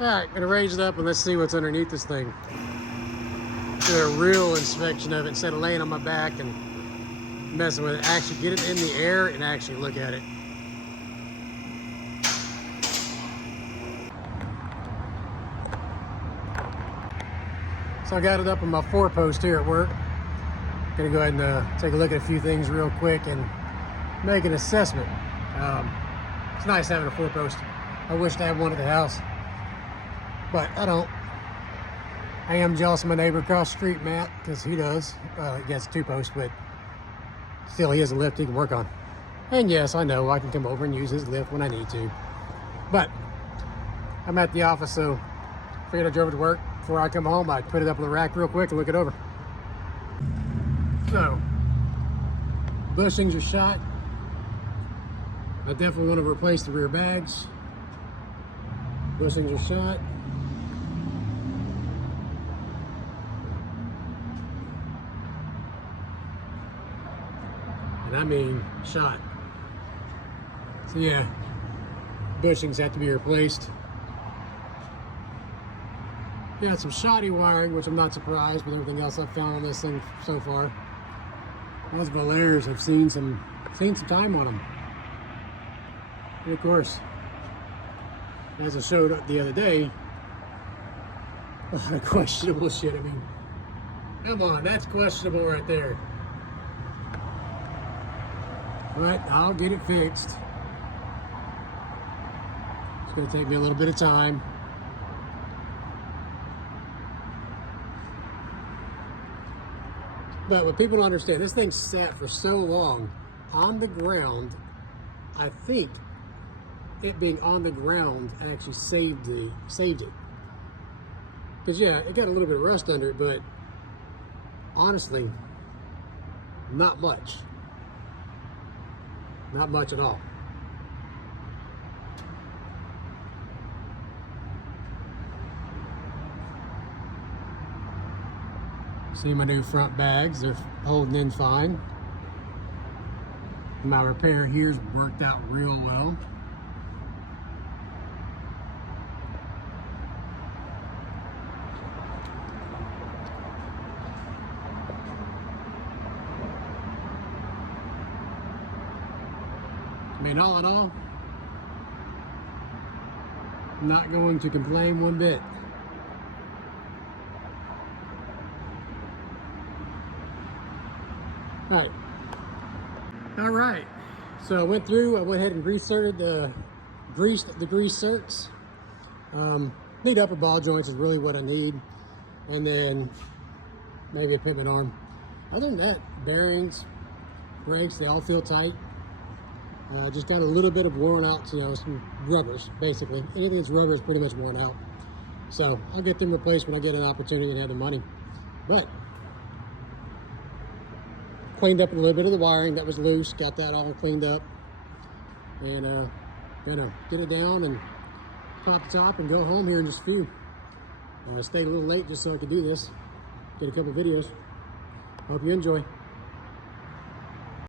Alright, gonna raise it up and let's see what's underneath this thing. Do a real inspection of it instead of laying on my back and messing with it. Actually get it in the air and actually look at it. So I got it up on my 4-post here at work. Gonna go ahead and take a look at a few things real quick and make an assessment. It's nice having a 4-post. I wish I had one at the house, but I don't. I am jealous of my neighbor across the street, Matt, because he does. He has a 2-post, but still he has a lift he can work on. And yes, I know I can come over and use his lift when I need to. But I'm at the office, so figured I drove it to work. Before I come home, I'd put it up on the rack real quick and look it over. So, bushings are shot. I definitely want to replace the rear bags. Bushings are shot. And I mean shot. So yeah, bushings have to be replaced. Yeah, some shoddy wiring, which I'm not surprised with everything else I've found on this thing so far. Those Valairs have seen some time on them. And of course, as I showed up the other day, a lot of questionable shit. I mean, come on, that's questionable right there. But I'll get it fixed. It's gonna take me a little bit of time. But what people don't understand, this thing sat for so long on the ground. I think it being on the ground actually saved it. Because yeah, it got a little bit of rust under it, but honestly, not much. Not much at all. See my new front bags, they're holding in fine. My repair here's worked out real well. I mean, all in all, I'm not going to complain one bit. All right. So I went ahead and greased the grease certs. Need upper ball joints is really what I need. And then maybe a pivot arm. Other than that, bearings, brakes, they all feel tight. Just got a little bit of worn out, some rubbers, basically. Anything that's rubber is pretty much worn out. So I'll get them replaced when I get an opportunity and have the money. But cleaned up a little bit of the wiring that was loose, got that all cleaned up, and gonna get it down and pop the top and go home here in just a few. I stayed a little late just so I could do this, get a couple videos. Hope you enjoy.